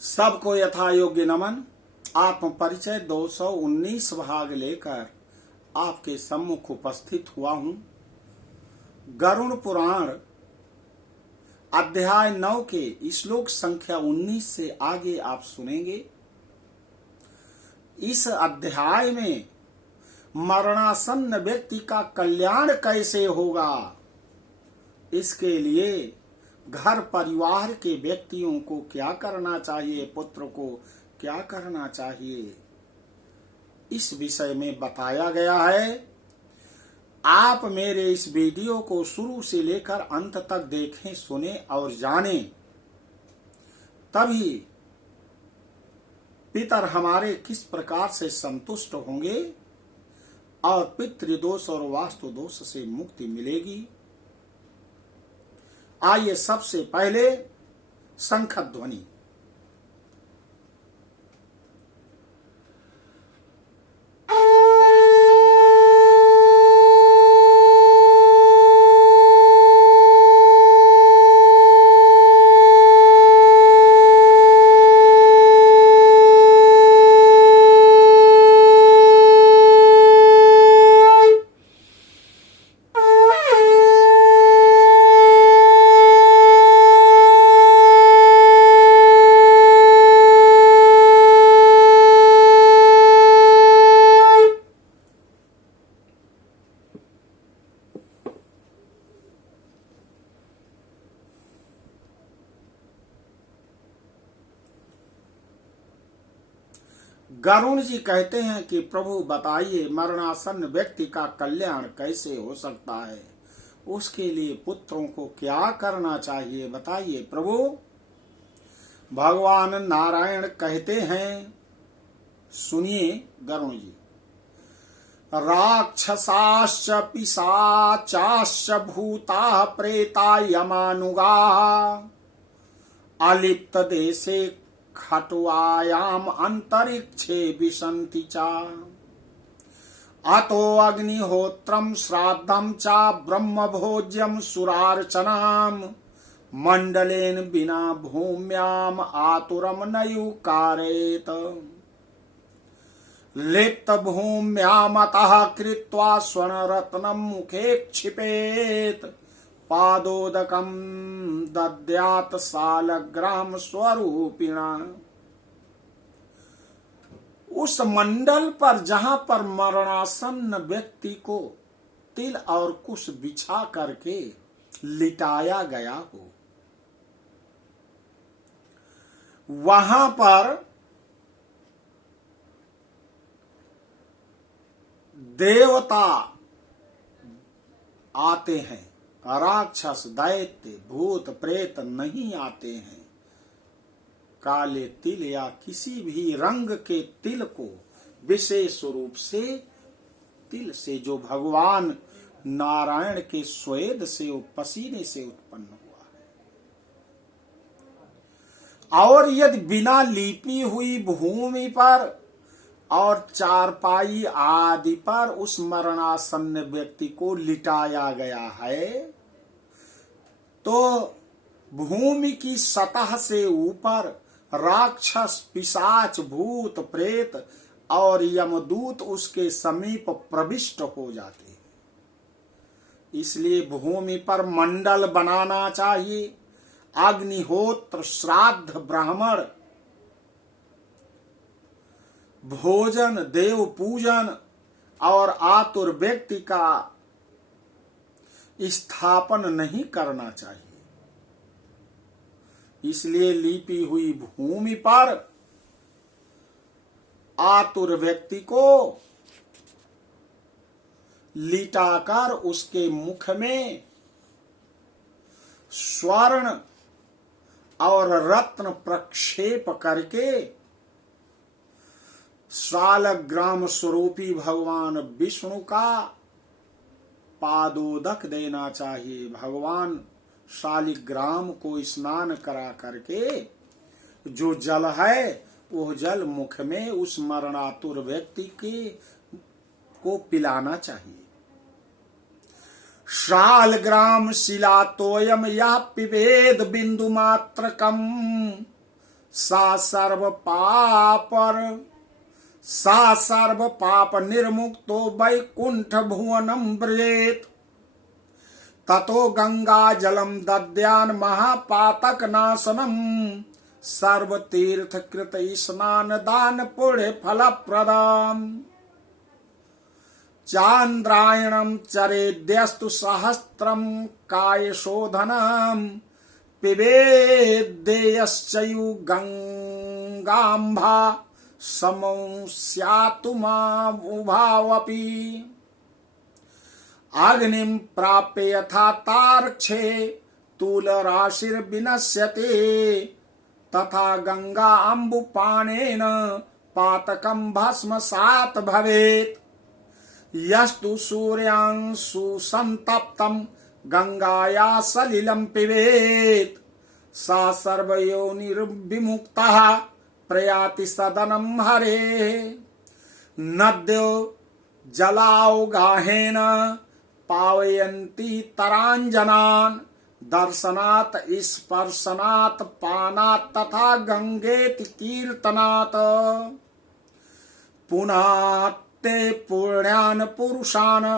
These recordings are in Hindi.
सबको यथा योग्य नमन। आत्म परिचय 219 भाग लेकर आपके सम्मुख उपस्थित हुआ हूं। गरुड़ पुराण अध्याय 9 के श्लोक संख्या 19 से आगे आप सुनेंगे। इस अध्याय में मरणासन्न व्यक्ति का कल्याण कैसे होगा, इसके लिए घर परिवार के व्यक्तियों को क्या करना चाहिए, पुत्र को क्या करना चाहिए, इस विषय में बताया गया है। आप मेरे इस वीडियो को शुरू से लेकर अंत तक देखें, सुने और जानें, तभी पितर हमारे किस प्रकार से संतुष्ट होंगे और पितृदोष और वास्तु दोष से मुक्ति मिलेगी। आइए सबसे पहले शंख ध्वनि। गरुड़ जी कहते हैं कि प्रभु बताइए, मरणासन्न व्यक्ति का कल्याण कैसे हो सकता है, उसके लिए पुत्रों को क्या करना चाहिए, बताइए प्रभु। भगवान नारायण कहते हैं, सुनिए गरुड़ जी। राक्षसाश्च पिशाचाश्च भूता प्रेता यमानुगा अलिप्त देशे खट्वायाम अंतरिक्षे विशन्ति च अतो अग्निहोत्रम श्राद्धम च ब्रह्मभोज्यम सुरार्चनाम मंडलेन विना भूम्याम आतुरम नयु कारयेत लिप्त भूम्यामतः कृत्वा स्वर्णरत्नं मुखे क्षिपेत पादोदकम दद्यात सालग्राम स्वरूपिणा। उस मंडल पर जहां पर मरणासन्न व्यक्ति को तिल और कुश बिछा करके लिटाया गया हो, वहां पर देवता आते हैं, राक्षस दैत्य भूत प्रेत नहीं आते हैं। काले तिल या किसी भी रंग के तिल को विशेष रूप से तिल से जो भगवान नारायण के स्वेद से पसीने से उत्पन्न हुआ है। और यदि बिना लीपी हुई भूमि पर और चारपाई आदि पर उस मरणासन्न व्यक्ति को लिटाया गया है, तो भूमि की सतह से ऊपर राक्षस पिशाच भूत प्रेत और यमदूत उसके समीप प्रविष्ट हो जाते हैं। इसलिए भूमि पर मंडल बनाना चाहिए। अग्निहोत्र, श्राद्ध, ब्राह्मण, भोजन, देव पूजन और आतुर व्यक्ति का स्थापन नहीं करना चाहिए। इसलिए लीपी हुई भूमि पर आतुर व्यक्ति को लिटाकर उसके मुख में स्वर्ण और रत्न प्रक्षेप करके सालग्राम स्वरूपी भगवान विष्णु का पादोदक देना चाहिए। भगवान शालिग्राम को स्नान करा करके जो जल है वो जल मुख में उस मरणातुर व्यक्ति को पिलाना चाहिए। शालग्राम शिलातोयम या पिबेद बिंदु मात्रकम सा सर्व पाप निर्मुक्तो वैकुंठ भुवनम व्रजेत। ततो गंगा जलम दद्यान महापातक नाशनम सर्व तीर्थ कृत स्नान दान पुण्य फल प्रदाम। चांद्रायणम चरेद्यस्तु सहस्त्रम काय शोधनम पिबेद्यश्चयु गंगांभा समौ स्यातुमावुभावपि। अग्निं प्राप्य यथा तार्क्षे तूलराशिर्विनश्यते तथा गंगा अम्बुपानेन पातकं भस्मसात् भवेत्। यस्तु सूर्यांशु संतप्तं गंगाया सलिलं पिबेत् सा सर्वयोनिर्विमुक्तः प्रयाति सदनं हरे। नद्यो जलावगाहेन पावयन्ति तराञ्जनान् दर्शनात् स्पर्शनात् पानात् तथा गंगेति कीर्तनात्। पुनात्ते पुण्यान् पुरुषान्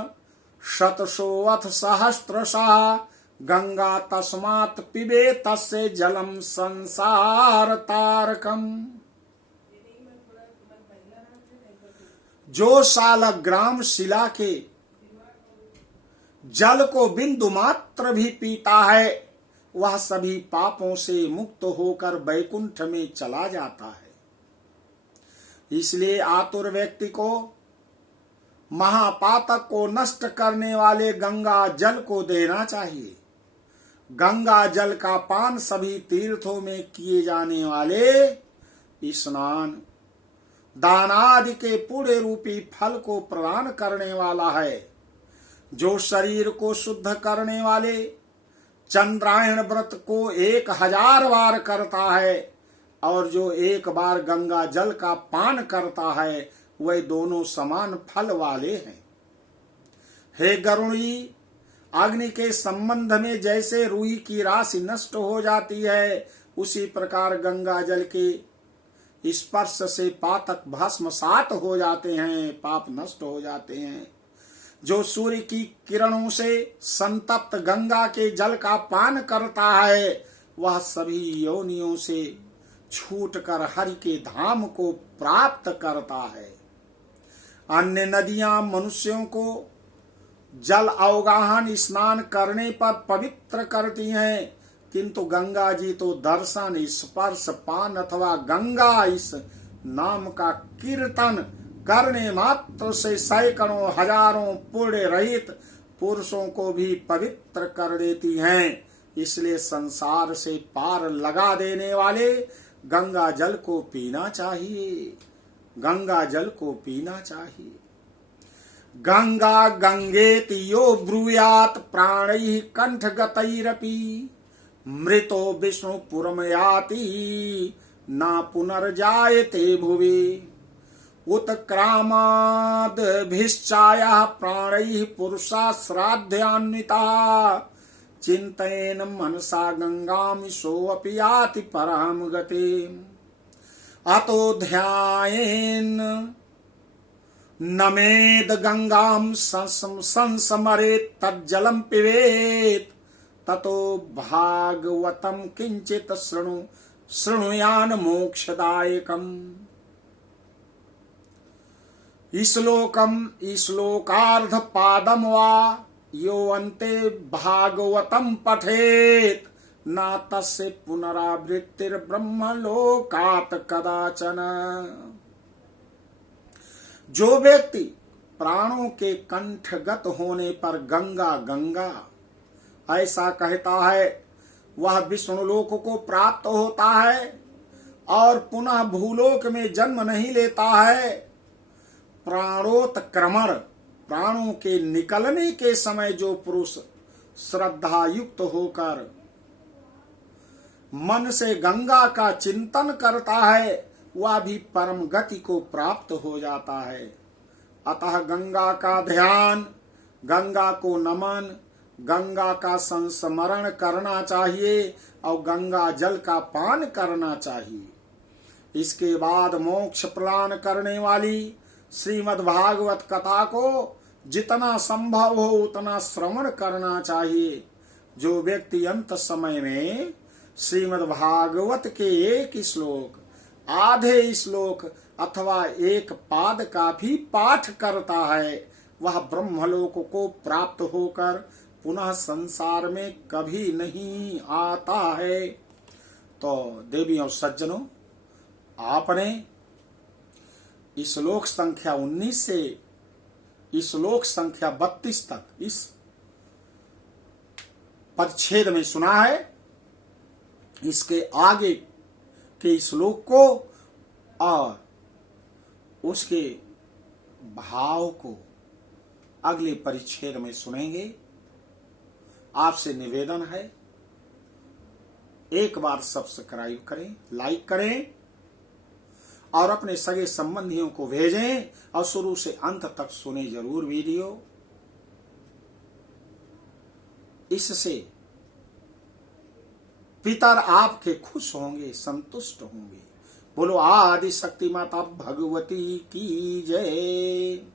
शतशोऽथ सहस्रशः गंगा तस्मात् पिबेत् तस्य जलम संसार तारकम। जो सालग्राम शिला के जल को बिंदु मात्र भी पीता है वह सभी पापों से मुक्त होकर वैकुंठ में चला जाता है। इसलिए आतुर व्यक्ति को महापातक को नष्ट करने वाले गंगा जल को देना चाहिए। गंगा जल का पान सभी तीर्थों में किए जाने वाले स्नान दान आदि के पुण्य रूपी फल को प्रदान करने वाला है। जो शरीर को शुद्ध करने वाले चंद्रायण व्रत को 1000 बार करता है और जो एक बार गंगा जल का पान करता है वे दोनों समान फल वाले हैं। हे गरुड़ जी, अग्नि के संबंध में जैसे रुई की राशि नष्ट हो जाती है उसी प्रकार गंगा जल के स्पर्श से पातक भस्मसात हो जाते हैं, पाप नष्ट हो जाते हैं। जो सूर्य की किरणों से संतप्त गंगा के जल का पान करता है वह सभी योनियों से छूटकर हरि के धाम को प्राप्त करता है। अन्य नदियां मनुष्यों को जल अवगाहन स्नान करने पर पवित्र करती हैं, किंतु गंगा जी तो दर्शन स्पर्श पान अथवा गंगा इस नाम का कीर्तन करने मात्र से सैकड़ों हजारों पुण्य रहित पुरुषों को भी पवित्र कर देती हैं। इसलिए संसार से पार लगा देने वाले गंगा जल को पीना चाहिए, गंगा जल को पीना चाहिए। गंगा गंगेति यो ब्रूयात् प्राणैः कंठगतैरपि मृतो विष्णुपुरं याति न पुनर्जायते भुवि। उत्क्रामाद्भिश्चायः प्राणैः पुरुषा श्राद्धयान्विता चिन्तयेन मनसा गंगां सोऽपि याति परम गतिम्। अतो ध्यायेन नमेद गंगां संस्मरेत् तज्जलं पिबेत् ततो भागवतं किंचित शृणुयान मोक्षदायकम्। श्लोकार्ध पादम वा यो अन्ते भागवतं पठेत् न तस्य पुनरावृत्तिर्ब्रह्मलोकात् कदाचन। जो व्यक्ति प्राणों के कंठगत होने पर गंगा गंगा ऐसा कहता है वह विष्णुलोक को प्राप्त होता है और पुनः भूलोक में जन्म नहीं लेता है। प्राणोत्क्रमण प्राणों के निकलने के समय जो पुरुष श्रद्धा युक्त होकर मन से गंगा का चिंतन करता है वह भी परम गति को प्राप्त हो जाता है। अतः गंगा का ध्यान, गंगा को नमन, गंगा का संस्मरण करना चाहिए और गंगा जल का पान करना चाहिए। इसके बाद मोक्ष प्रदान करने वाली श्रीमद् भागवत कथा को जितना संभव हो उतना श्रवण करना चाहिए। जो व्यक्ति अंत समय में श्रीमद् भागवत के एक श्लोक, आधे श्लोक अथवा एक पाद का भी पाठ करता है, वह ब्रह्मलोक को प्राप्त होकर पुनः संसार में कभी नहीं आता है। तो देवी और सज्जनों, आपने श्लोक संख्या 19 से श्लोक संख्या 32 तक इस परिच्छेद में सुना है। इसके आगे के श्लोक को और उसके भाव को अगले परिच्छेद में सुनेंगे। आपसे निवेदन है, एक बार सब्सक्राइब करें, लाइक करें और अपने सगे संबंधियों को भेजें और शुरू से अंत तक सुने जरूर वीडियो। इससे पितर आपके खुश होंगे, संतुष्ट होंगे। बोलो आदि शक्ति माता भगवती की जय।